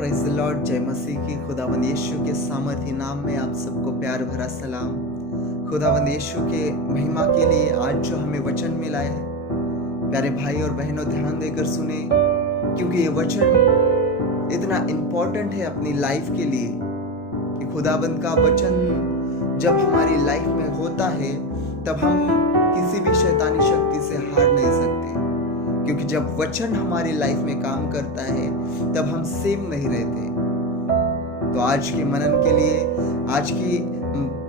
Praise the Lord. जय मसीह की। खुदावंद यीशु के सामर्थी नाम में आप सबको प्यार भरा सलाम। खुदावंद यीशु के महिमा के लिए आज जो हमें वचन मिला है, प्यारे भाई और बहनों ध्यान देकर सुने, क्योंकि ये वचन इतना इम्पोर्टेंट है अपनी लाइफ के लिए कि खुदावंद का वचन जब हमारी लाइफ में होता है तब हम किसी भी शैतानी शक्ति से हार नहीं सकते, क्योंकि जब वचन हमारी लाइफ में काम करता है तब हम सेम नहीं रहते। तो आज के मनन के लिए, आज की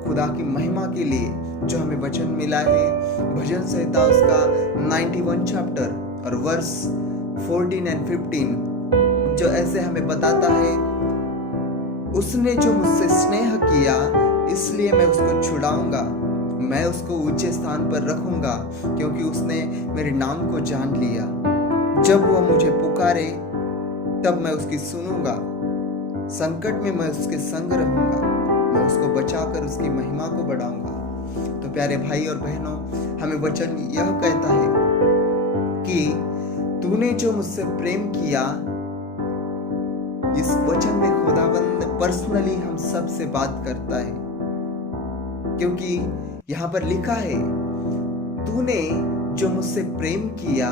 खुदा की महिमा के लिए जो हमें वचन मिला है, भजन संहिता उसका 91 चैप्टर और वर्स 14 और 15, जो ऐसे हमें बताता है, उसने जो मुझसे स्नेह किया इसलिए मैं उसको छुड़ाऊंगा, मैं उसको ऊंचे स्थान पर रखूंगा, क्योंकि उसने मेरे नाम को जान लिया। जब वह मुझे पुकारे तब मैं उसकी सुनूंगा, संकट में मैं उसके संग रहूंगा, मैं उसको बचाकर उसकी महिमा को बढ़ाऊंगा। तो प्यारे भाई और बहनों, हमें वचन यह कहता है कि तूने जो मुझसे प्रेम किया। इस वचन में खुदावंद पर्सनली हम सब से बात करता है, क्योंकि यहाँ पर लिखा है, तूने जो मुझसे प्रेम किया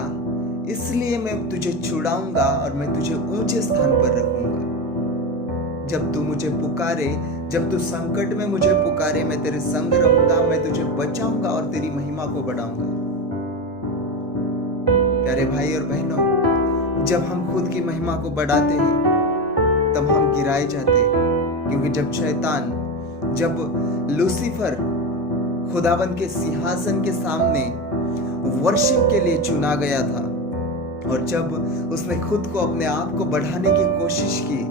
इसलिए मैं तुझे छुड़ाऊंगा और मैं तुझे ऊंचे स्थान पर रखूंगा। जब तू मुझे पुकारे, जब तू संकट में मुझे पुकारे, मैं तेरे संग रहूंगा, मैं तुझे बचाऊंगा और तेरी महिमा को बढ़ाऊंगा। प्यारे भाई और बहनों, जब हम खुद की महिमा को बढ़ाते हैं तब हम गिराए जाते हैं, क्योंकि जब लूसीफर खुदावंद के सिंहासन के सामने वर्शिप के लिए चुना गया था, और जब उसने खुद को, अपने आप को बढ़ाने की कोशिश की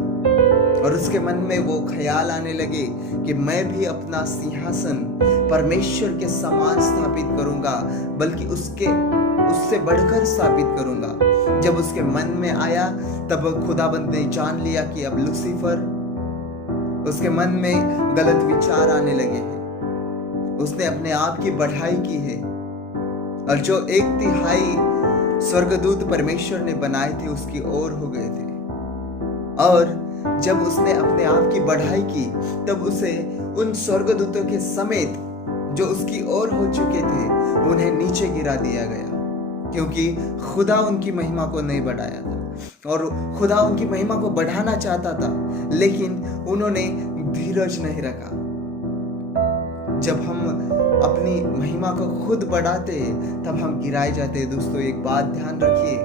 और उसके मन में वो ख्याल आने लगे कि मैं भी अपना सिंहासन परमेश्वर के समान स्थापित करूंगा, बल्कि उससे बढ़कर स्थापित करूंगा। जब उसके मन में आया तब खुदाबंद ने जान लिया कि अब लूसीफर, उसके मन में गलत विचार आने लगे हैं, उसने अपने आप की बढ़ाई की है, और जो 1/3 स्वर्गदूत परमेश्वर ने बनाए थे उसकी ओर हो गए थे। और जब उसने अपने आप की बढ़ाई की तब उसे उन स्वर्गदूतों के समेत जो उसकी ओर हो चुके थे उन्हें नीचे गिरा दिया गया, क्योंकि खुदा उनकी महिमा को नहीं बढ़ाया था, और खुदा उनकी महिमा को बढ़ाना चाहता था, लेकिन उन्होंने धीरज नहीं रखा। जब हम अपनी महिमा को खुद बढ़ाते हैं तब हम गिराए जाते हैं। दोस्तों, एक बात ध्यान रखिए,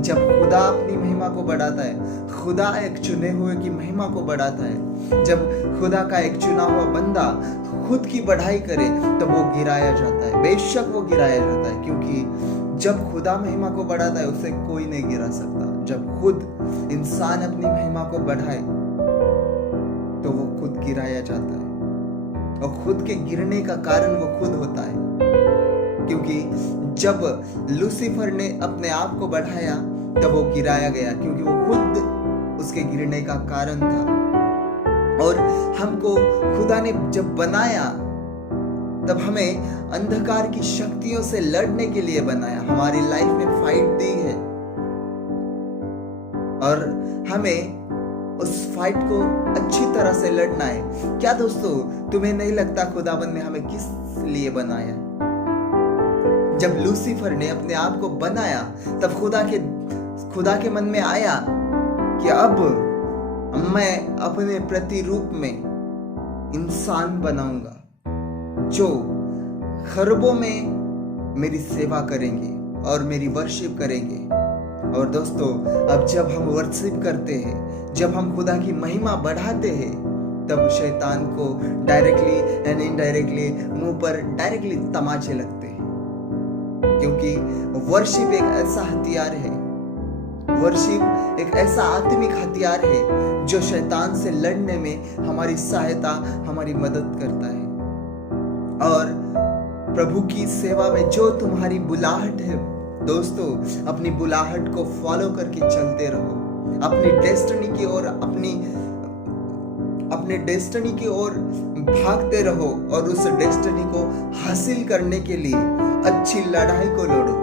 जब खुदा अपनी महिमा को बढ़ाता है, खुदा एक चुने हुए की महिमा को बढ़ाता है, जब खुदा का एक चुना हुआ बंदा खुद की बढ़ाई करे तब वो गिराया जाता है। बेशक वो गिराया जाता है, क्योंकि जब खुदा महिमा को बढ़ाता है उसे कोई नहीं गिरा सकता। जब खुद इंसान अपनी महिमा को बढ़ाए तो वो खुद गिराया जाता है, और खुद के गिरने का कारण वो खुद होता है, क्योंकि जब लूसीफर ने अपने आप को बढ़ाया तब वो गिराया गया, क्योंकि वो खुद उसके गिरने का कारण था। और हमको खुदा ने जब बनाया तब हमें अंधकार की शक्तियों से लड़ने के लिए बनाया, हमारी लाइफ में फाइट दी है, और हमें उस फाइट को अच्छी तरह से लड़ना है। क्या दोस्तों, तुम्हें नहीं लगता खुदाबंद ने हमें किस लिए बनाया? जब लूसीफर ने अपने आप को बनाया तब खुदा के मन में आया कि अब मैं अपने प्रतिरूप में इंसान बनाऊंगा जो खरबों में मेरी सेवा करेंगे और मेरी वर्शिप करेंगे। और दोस्तों, अब जब हम वर्शिप करते हैं, जब हम खुदा की महिमा बढ़ाते हैं, तब शैतान को डायरेक्टली एंड इनडायरेक्टली मुंह पर डायरेक्टली तमाचे लगते हैं, क्योंकि वर्शिप एक ऐसा हथियार है, वर्शिप एक ऐसा आत्मिक हथियार है जो शैतान से लड़ने में हमारी सहायता, हमारी मदद करता है। और प्रभु की सेवा में जो तुम्हारी बुलाहट है दोस्तों, अपनी बुलाहट को फॉलो करके चलते रहो, अपनी डेस्टिनी की ओर, अपने डेस्टिनी की ओर भागते रहो, और उस डेस्टिनी को हासिल करने के लिए अच्छी लड़ाई को लड़ो,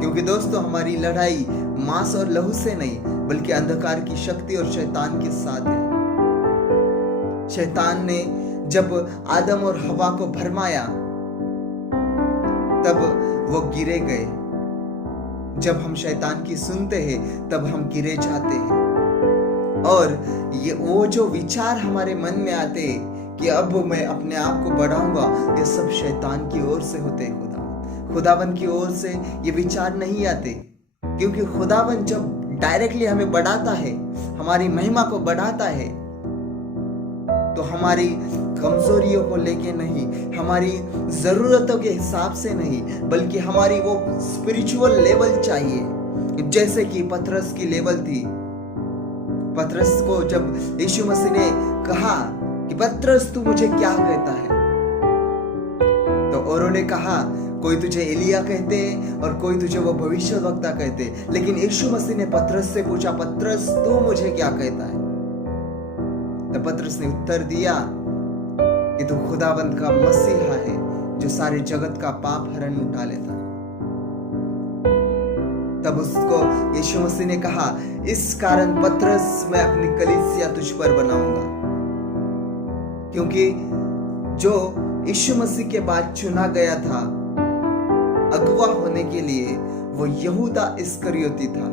क्योंकि दोस्तों हमारी लड़ाई मांस और लहू से नहीं बल्कि अंधकार की शक्ति और शैतान के साथ है। शैतान ने जब आदम और हवा को भरमाया तब वो गिरे गए। जब हम शैतान की सुनते हैं तब हम गिरे जाते हैं। और ये वो जो विचार हमारे मन में आते कि अब मैं अपने आप को बढ़ाऊंगा, ये सब शैतान की ओर से होते हैं। खुदावन की ओर से ये विचार नहीं आते, क्योंकि खुदावन जब डायरेक्टली हमें बढ़ाता है, हमारी महिमा को बढ़ाता है, तो हमारी कमजोरियों को लेके नहीं, हमारी जरूरतों के हिसाब से नहीं, बल्कि हमारी वो स्पिरिचुअल लेवल चाहिए। जैसे कि पतरस की लेवल थी। पतरस को जब यीशु मसीह ने कहा कि पतरस तू मुझे क्या कहता है, तो औरों ने कहा कोई तुझे एलिया कहते हैं और कोई तुझे वो भविष्यवक्ता कहते हैं। लेकिन यीशु मसीह ने पतरस से पूछा, पतरस तू मुझे क्या कहता है? तो पतरस ने उत्तर दिया कि तू खुदाबंद का मसीहा है, जो सारे जगत का पाप हरण उठा लेता। तब उसको यीशु मसीह ने कहा, इस कारण पतरस मैं अपनी कलीसिया तुझ पर बनाऊंगा। क्योंकि जो यीशु मसीह के बाद चुना गया था अगुवा होने के लिए, वो यहूदा इस्करियोती था।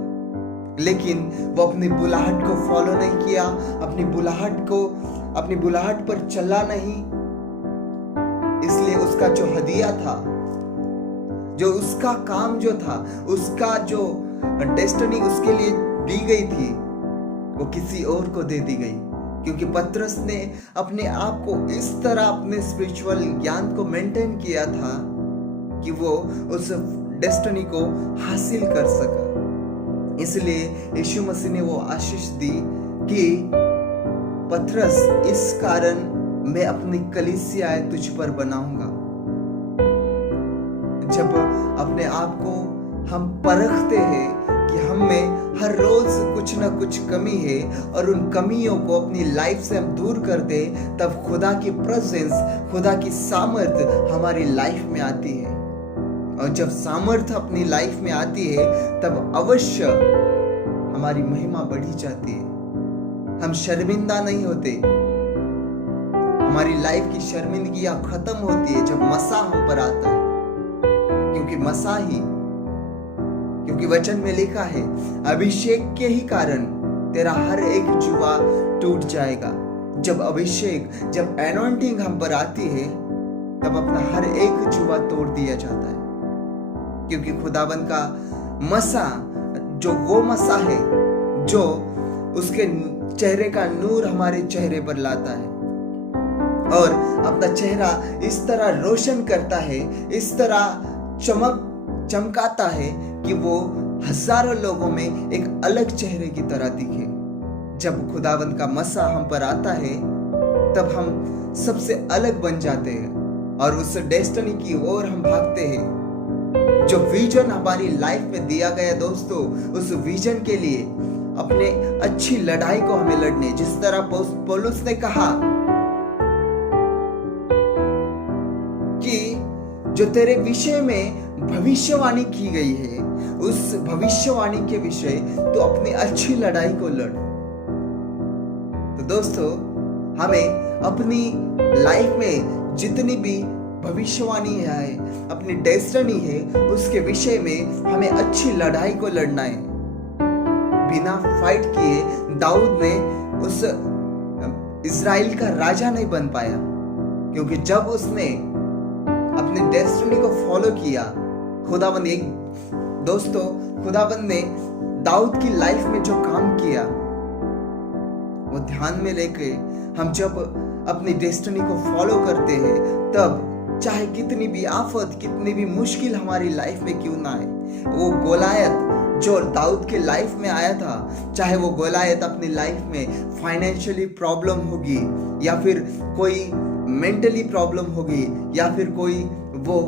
लेकिन वो अपनी बुलाहट को फॉलो नहीं किया, अपनी बुलाहट पर चला नहीं। इसलिए उसका जो हदिया था, जो उसका काम जो था, उसका जो डेस्टिनी उसके लिए दी गई थी, वो किसी और को दे दी गई। क्योंकि पतरस ने अपने आप को इस तरह अपने स्पिरिचुअल ज्ञान को मेंटेन किया था कि वो उस डेस्टिनी को हासिल कर सका। इसलिए यीशु मसीह ने वो आशीष दी कि पतरस, इस कारण मैं अपनी कलीसिया तुझ पर बनाऊंगा। जब अपने आप को हम परखते हैं कि हम में हर रोज कुछ ना कुछ कमी है और उन कमियों को अपनी लाइफ से हम दूर कर दे, तब खुदा की प्रेजेंस, खुदा की सामर्थ हमारी लाइफ में आती है। और जब सामर्थ अपनी लाइफ में आती है तब अवश्य हमारी महिमा बढ़ी जाती है। हम शर्मिंदा नहीं होते। हमारी लाइफ की शर्मिंदगियां खत्म होती है जब मसा हम पर आता है। क्योंकि वचन में लिखा है, अभिषेक के ही कारण तेरा हर एक जुआ टूट जाएगा। जब एनॉइंटिंग हम पर आती है तब अपना हर एक जुआ तोड़ दिया जाता है। क्योंकि खुदाबंद का मसा, जो वो मसा है जो उसके चेहरे का नूर हमारे चेहरे पर लाता है और अपना चेहरा इस तरह रोशन करता है, इस तरह चमकाता है कि वो हजारों लोगों में एक अलग चेहरे की तरह दिखे। जब खुदावंद का मसा हम पर आता है तब हम सबसे अलग बन जाते हैं और उस डेस्टिनी की ओर हम भागते हैं। जो विजन हमारी लाइफ में दिया गया दोस्तों, उस विजन के लिए अपने अच्छी लड़ाई को हमें लड़ने, जिस तरह पौलुस ने कहा कि जो तेरे विषय में भविष्यवाणी की गई है, उस भविष्यवाणी के विषय तो अपनी अच्छी लड़ाई को लड़। तो दोस्तों, हमें अपनी लाइफ में जितनी भी भविष्यवाणी है, अपनी डेस्टिनी है, उसके विषय में हमें अच्छी लड़ाई को लड़ना है। बिना फाइट किए दाऊद ने उस इज़राइल का राजा नहीं बन पाया, क्योंकि जब उसने अपने डेस्टिनी को फॉलो किया, खुदाबंद ने दाऊद की लाइफ में जो काम किया वो ध्यान में लेके हम जब अपनी डेस्टिनी को फॉलो करते हैं, तब चाहे कितनी भी आफत, कितनी भी मुश्किल हमारी लाइफ में क्यों ना आए, वो गोलायत जो दाऊद के लाइफ में आया था, चाहे वो गोलायत अपनी लाइफ में फाइनेंशियली प्रॉब्लम होगी या फिर कोई मेंटली प्रॉब्लम होगी या फिर कोई वो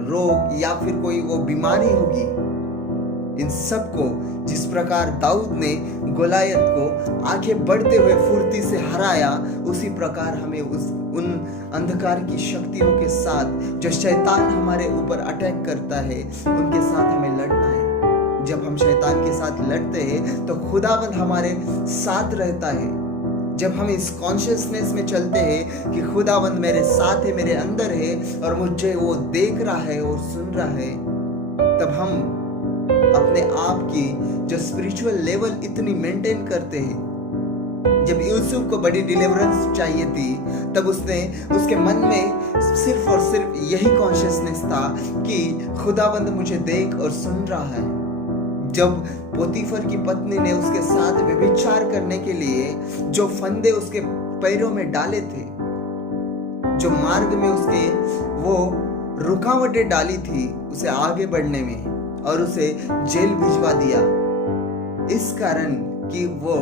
रोग या फिर कोई वो बीमारी होगी, इन सब को जिस प्रकार दाऊद ने गोलायत को आगे बढ़ते हुए फुर्ती से हराया, उसी प्रकार हमें उन अंधकार की शक्तियों के साथ जो शैतान हमारे ऊपर अटैक करता है, उनके साथ हमें लड़ना है। जब हम शैतान के साथ लड़ते हैं तो खुदावंद हमारे साथ रहता है। जब हम इस कॉन्शियसनेस में चलते हैं कि खुदावंद मेरे साथ है, मेरे अंदर है और मुझे वो देख रहा है और सुन रहा है, तब हम अपने आप की जो स्पिरिचुअल लेवल इतनी मेंटेन करते हैं। जब यूसुफ को बड़ी डिलीवरेंस चाहिए थी, तब उसके मन में सिर्फ और सिर्फ यही कॉन्शियसनेस था कि खुदावंद मुझे देख और सुन रहा है। जब पोतीफर की पत्नी ने उसके साथ व्यभिचार करने के लिए जो फंदे उसके पैरों में डाले थे, जो मार्ग में उसके वो रुकावटें डाली थी उसे आगे बढ़ने में, और उसे जेल भिजवा दिया, इस कारण कि वो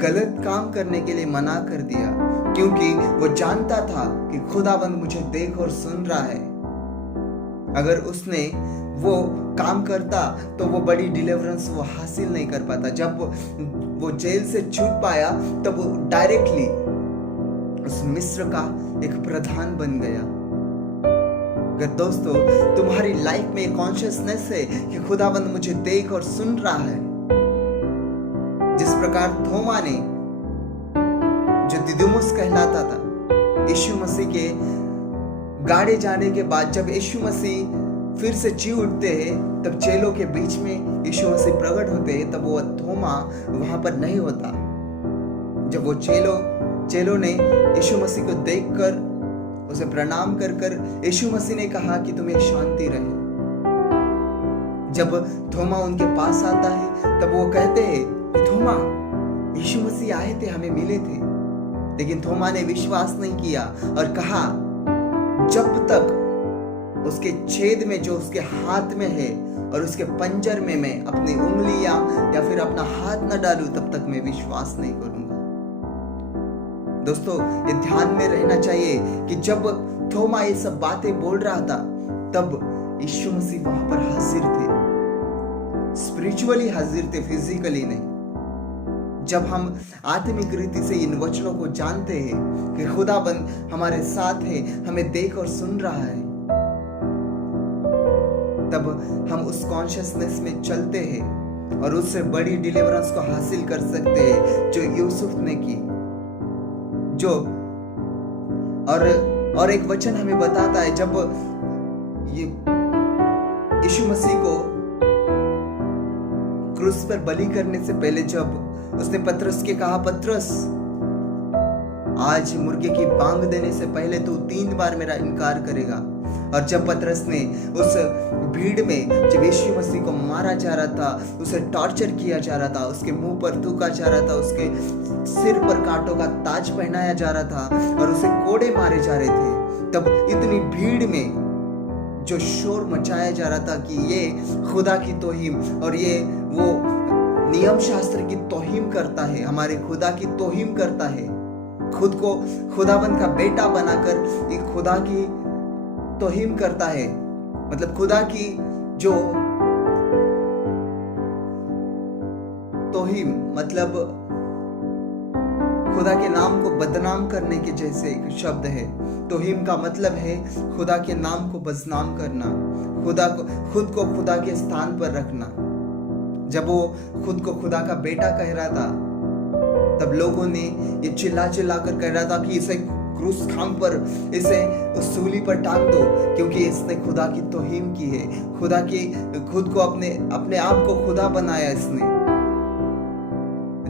गलत काम करने के लिए मना कर दिया, क्योंकि वो जानता था कि खुदावंद मुझे देख और सुन रहा है। अगर उसने वो काम करता तो वो बड़ी डिलीवरेंस वो हासिल नहीं कर पाता। जब वो जेल से छूट पाया तब वो डायरेक्टली उस मिस्र का एक प्रधान बन गया। अगर दोस्तों तुम्हारी लाइफ में एक कॉन्शियसनेस है कि खुदावंद मुझे देख और सुन रहा है, जिस प्रकार थोमा ने, जो दिदुमुस कहलाता था, यीशु मसीह के गाड़े जाने के बाद जब यीशु मसीह फिर से जी उठते हैं, तब चेलों के बीच में यीशु मसीह प्रकट होते हैं, तब वो थोमा वहां पर नहीं होता। जब वो चेलों ने यीशु मसीह को देखकर उसे प्रणाम कर कर यीशु मसीह ने कहा कि तुम्हें शांति रहे। जब थोमा उनके पास आता है तब वो कहते हैं कि थोमा, यीशु मसीह आए थे, हमें मिले थे। लेकिन थोमा ने विश्वास नहीं किया और कहा, जब तक उसके छेद में जो उसके हाथ में है और उसके पंजर में मैं अपनी उंगलियां या फिर अपना हाथ न डालूं, तब तक मैं विश्वास नहीं करूंगा। दोस्तों ये ध्यान में रहना चाहिए कि जब थोमा ये सब बातें बोल रहा था, तब यीशु मसीह वहां पर हाजिर थे, स्पिरिचुअली हाजिर थे, फिजिकली नहीं। जब हम आत्मिक रीति से इन वचनों को जानते हैं कि खुदाबंद हमारे साथ है, हमें देख और सुन रहा है, तब हम उस कॉन्शियसनेस में चलते हैं और उससे बड़ी डिलीवरेंस को हासिल कर सकते हैं जो यूसुफ ने की। जो और एक वचन हमें बताता है, जब यीशु मसीह को क्रूस पर बलि करने से पहले जब उसने पतरस के कहा, पतरस आज मुर्गे की बांग देने से पहले तू 3 बार मेरा इनकार करेगा। और जब पतरस ने उस भीड़ में जब यीशु मसीह को मारा जा रहा था, उसे टॉर्चर किया जा रहा था, उसके मुंह पर थूका जा रहा था, उसके सिर पर कांटों का ताज पहनाया जा रहा था और उसे कोड़े मारे जा रहे थे, तब इतनी भीड़ में जो शोर मचाया जा रहा था कि ये खुदा की तौहीम और ये वो नियम शास्त्र की तौहीम करता है, हमारे खुदा की तौहीम करता है, खुद को खुदाबंद का बेटा बनाकर एक खुदा की तौहीम करता है, मतलब खुदा की जो तौहीम मतलब खुदा के नाम को बदनाम करने के जैसे एक शब्द है। तौहीम का मतलब है खुदा के नाम को बदनाम करना, खुद को खुदा के स्थान पर रखना। जब वो खुद को खुदा का बेटा कह रहा था, तब लोगों ने ये चिल्ला कर कह रहा था कि इसे क्रूस खाम पर, इसे उस सूली पर टांग दो, क्योंकि इसने खुदा की तौहीम की है, खुद को अपने आप को खुदा बनाया इसने।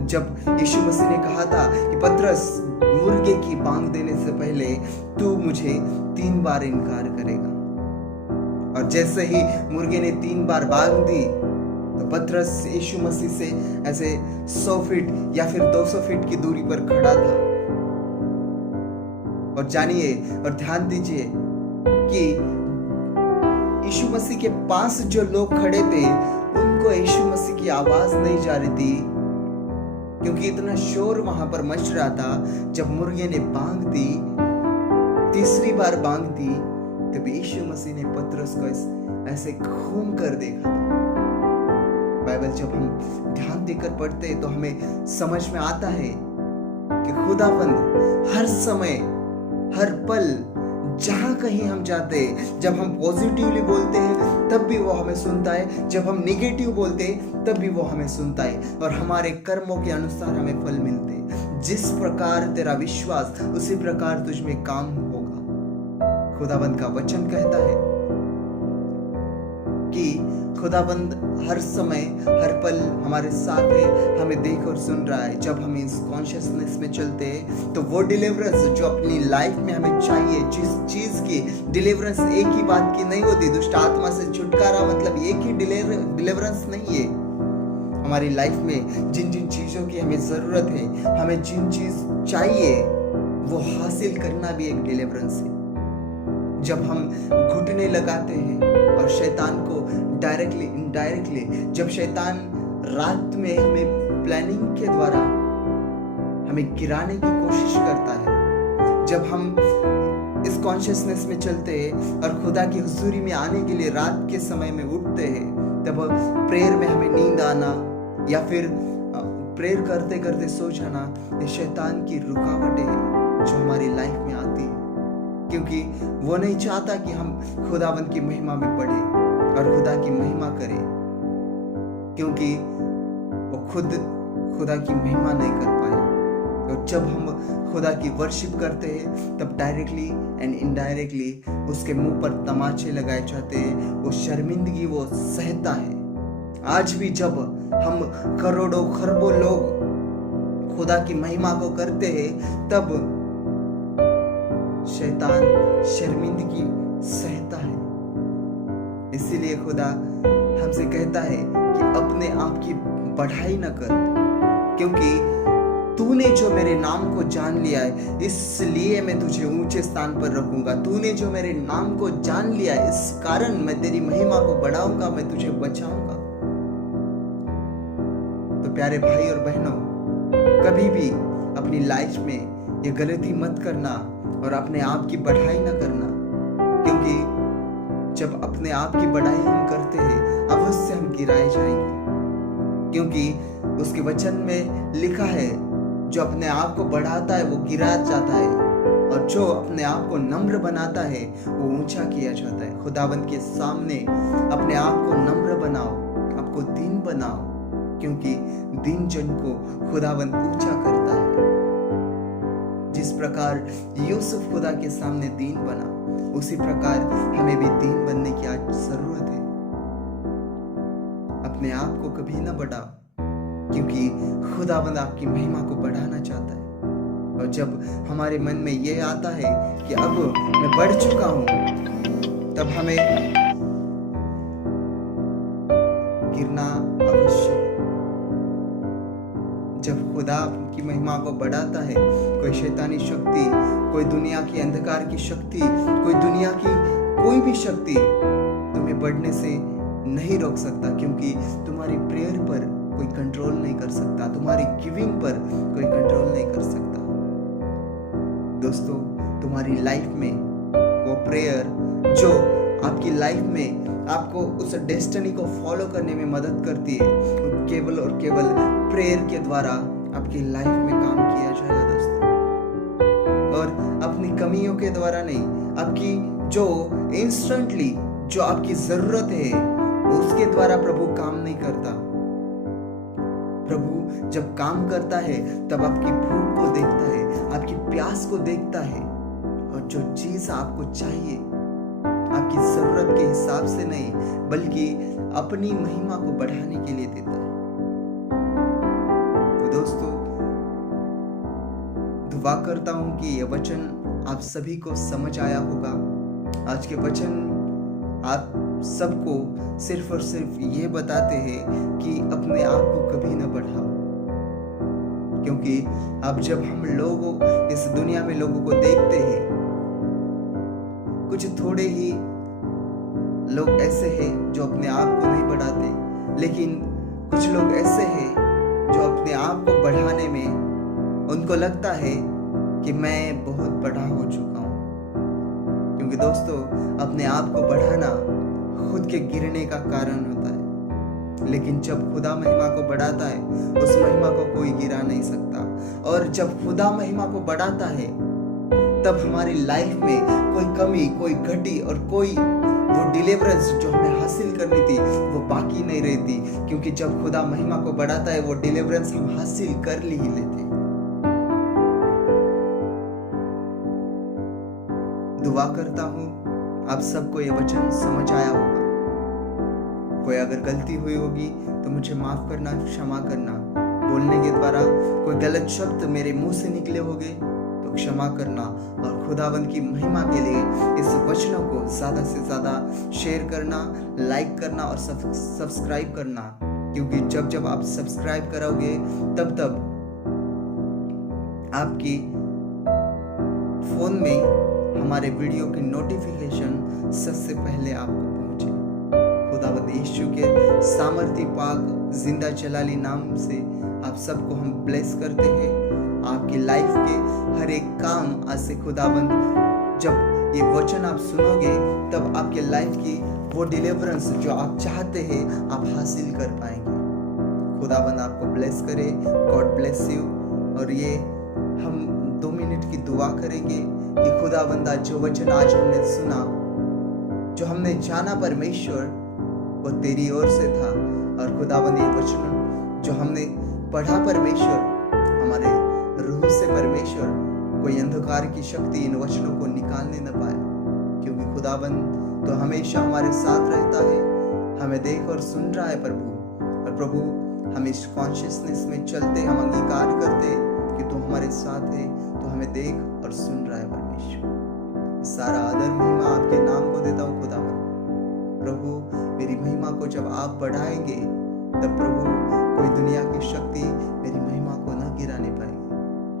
जब यीशु मसीह ने कहा था कि पतरस, मुर्गे की बांग देने से पहले तू मुझे 3 बार इनकार करेगा, और जैसे ही मुर्गे ने 3 बार बांग दी तो पतरस यीशु मसीह से ऐसे 100 फीट या फिर 200 फीट की दूरी पर खड़ा था। और जानिए और ध्यान दीजिए कि यीशु मसीह के पास जो लोग खड़े थे उनको यीशु मसीह की आवाज नहीं जा रही थी, क्योंकि इतना शोर वहां पर मच रहा था। जब मुर्गे ने बांग दी, तीसरी बार बांग दी, तब यीशु मसीह ने पतरस को ऐसे घूम कर देखा था। बाइबल जब हम ध्यान देकर पढ़ते हैं तो हमें समझ में आता है कि खुदाबंद हर समय हर पल जहाँ कहीं हम जाते हैं, जब हम पॉजिटिवली बोलते हैं तब भी वो हमें सुनता है, जब हम निगेटिव बोलते हैं तब भी वो हमें सुनता है, और हमारे कर्मों के अनुसार हमें फल मिलते हैं। जिस प्रकार तेरा विश्वास उसी प्रकार तुझ में काम होगा। खुदाबंद का वचन कहता है कि खुदाबंद हर समय हर पल हमारे साथ है, हमें देख और सुन रहा है। जब हम इस कॉन्शियसनेस में चलते हैं तो वो डिलीवरेंस जो अपनी लाइफ में हमें चाहिए, जिस चीज की डिलीवरेंस एक ही बात की नहीं होती, दुष्ट आत्मा से छुटकारा मतलब एक ही डिलीवरेंस नहीं है। हमारी लाइफ में जिन जिन चीजों की हमें जरूरत है, हमें जिन चीज चाहिए वो हासिल करना भी एक डिलीवरेंस है। जब हम घुटने लगाते हैं और शैतान को डायरेक्टली इनडायरेक्टली, जब शैतान रात में हमें प्लानिंग के द्वारा हमें गिराने की कोशिश करता है, जब हम इस कॉन्शियसनेस में चलते हैं और खुदा की हुजूरी में आने के लिए रात के समय में उठते हैं, तब प्रेयर में हमें नींद आना या फिर प्रेयर करते करते सो जाना, ये शैतान की रुकावटें हैं जो हमारी लाइफ में आती है, क्योंकि वो नहीं चाहता कि हम खुदावंद की महिमा में बढ़े और खुदा की महिमा करें, क्योंकि वो खुद खुदा की महिमा नहीं कर पाए। और जब हम खुदा की वर्शिप करते हैं तब डायरेक्टली एंड इनडायरेक्टली उसके मुंह पर तमाचे लगाए जाते हैं, वो शर्मिंदगी वो सहता है। आज भी जब हम करोड़ों खरबों लोग खुदा की महिमा को करते हैं तब शैतान शर्मिंदगी सहता है। इसीलिए खुदा हमसे कहता है कि अपने आप की बढ़ाई न कर, क्योंकि तूने जो मेरे नाम को जान लिया है इसलिए मैं तुझे ऊंचे स्थान पर रखूंगा। तूने जो मेरे नाम को जान लिया है इस कारण मैं तेरी महिमा को बढ़ाऊंगा, मैं तुझे बचाऊंगा। तो प्यारे भाई और बहनों, कभी भी अपनी लाइफ में ये गलती मत करना और अपने आप की बढ़ाई ना करना, क्योंकि जब अपने आप की बढ़ाई हम करते हैं अवश्य हम गिराए जाएंगे, क्योंकि उसके वचन में लिखा है जो अपने आप को बढ़ाता है वो गिरा जाता है, और जो अपने आप को नम्र बनाता है वो ऊंचा किया जाता है। खुदावंद के सामने अपने आप को नम्र बनाओ, आपको दीन बनाओ, क्योंकि दीन जन को खुदावंद ऊंचा करता है। जिस प्रकार यूसुफ खुदा के सामने दीन बना, उसी प्रकार हमें भी दीन बनने की आज जरूरत है। अपने आप को कभी ना बढ़ाओ, क्योंकि खुदावंद आपकी महिमा को बढ़ाना चाहता है। और जब हमारे मन में ये आता है कि अब मैं बढ़ चुका हूं, तब हमें गिरना अवश्य है। जब खुदा की महिमा को बढ़ाता है, कोई शैतानी शक्ति, कोई दुनिया की अंधकार की शक्ति, कोई दुनिया की कोई भी शक्ति तुम्हें बढ़ने से नहीं रोक सकता, क्योंकि तुम्हारी प्रेयर पर कोई कंट्रोल नहीं कर सकता, तुम्हारी गिविंग पर कोई कंट्रोल नहीं कर सकता। दोस्तों, तुम्हारी लाइफ में वो प्रेयर जो आपकी लाइफ में आपको उस डेस्टिनी को फॉलो करने में मदद करती है, केवल और केवल प्रेयर के द्वारा आपकी लाइफ में काम किया जाएगा दोस्तों। और अपनी कमियों के द्वारा नहीं, आपकी जो इंस्टेंटली जो आपकी जरूरत है उसके द्वारा प्रभु काम नहीं करता। प्रभु जब काम करता है तब आपकी भूख को देखता है, आपकी प्यास को देखता है, और जो चीज आपको चाहिए आपकी जरूरत के हिसाब से नहीं बल्कि अपनी महिमा को बढ़ाने के लिए देता है। तो दोस्तों, दुआ करता हूं कि यह वचन आप सभी को समझ आया होगा। आज के वचन आप सबको सिर्फ और सिर्फ ये बताते हैं कि अपने आप को कभी न बढ़ाओ, क्योंकि अब जब हम लोगों इस दुनिया में लोगों को देखते हैं, कुछ थोड़े ही लोग ऐसे हैं जो अपने आप को नहीं बढ़ाते, लेकिन कुछ लोग ऐसे हैं जो अपने आप को बढ़ाने में उनको लगता है कि मैं बहुत बड़ा हो चुका हूं। क्योंकि दोस्तों, अपने आप को बढ़ाना खुद के गिरने का कारण होता है, लेकिन जब खुदा महिमा को बढ़ाता है उस महिमा को कोई गिरा नहीं सकता। और जब खुदा महिमा को बढ़ाता है तब हमारी लाइफ में कोई कमी, कोई घटी और कोई वो डिलीवरेंस जो हमें हासिल करनी थी वो बाकी नहीं रहती, क्योंकि जब खुदा महिमा को बढ़ाता है वो डिलीवरेंस हम हासिल कर ही लेते। दुआ करता हूं आप सबको ये वचन समझ आया होगा। कोई अगर गलती हुई होगी तो मुझे माफ करना, क्षमा करना। बोलने के द्वारा कोई गलत शब्द मेरे मुंह से निकले होंगे तो क्षमा करना, और खुदावंद की महिमा के लिए इस वचनों को ज्यादा से ज्यादा शेयर करना, लाइक करना और सब्सक्राइब करना, क्योंकि जब जब आप सब्सक्राइब करोगे तब तब आपकी फोन में हमारे वीडियो की नोटिफिकेशन सबसे पहले आपको पहुंचे। खुदावंद यीशु के सामर्थी पाक जिंदा जलाली नाम से आप सबको हम ब्लेस करते हैं। आपकी लाइफ के हर एक काम आज से खुदावंद, जब ये वचन आप सुनोगे तब आपके लाइफ की वो डिलीवरेंस जो आप चाहते हैं आप हासिल कर पाएंगे। खुदावंद आपको ब्लेस करे। God bless you. और ये हम 2 मिनट की दुआ करेंगे कि खुदावंद जो वचन आज हमने सुना, जो हमने जाना परमेश्वर वो तेरी ओर से था, और खुदावंद ये वचन जो हमने पढ़ा परमेश्वर, हमारे रूह से परमेश्वर कोई अंधकार की शक्ति इन वचनों को निकालने न पाए, क्योंकि खुदावंद तो हमेशा हमारे साथ रहता है, हमें देख और सुन रहा है प्रभु। और प्रभु हम इस कॉन्शियसनेस में चलते, हम अंगीकार करते कि तू हमारे साथ है, तो हमें देख और सुन रहा है परमेश्वर। सारा आदर महिमा आपके नाम को देता हूँ खुदावंद। प्रभु मेरी महिमा को जब आप बढ़ाएंगे तब प्रभु कोई दुनिया की शक्ति मेरी महिमा को न गिराने पाएगी।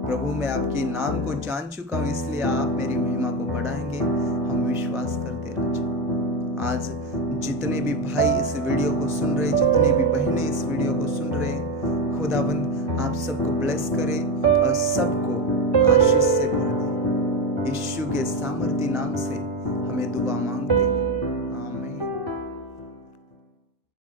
प्रभु मैं आपके नाम को जान चुका हूँ, इसलिए आप मेरी महिमा को बढ़ाएंगे, हम विश्वास करते राजा। आज जितने भी भाई इस वीडियो को सुन रहे, जितने भी बहनें इस वीडियो को सुन रहे, खुदावंद आप सबको ब्लेस करे और सबको आशीष से भर दे। यीशु के सामर्थी नाम से हमें दुआ मांगते हैं।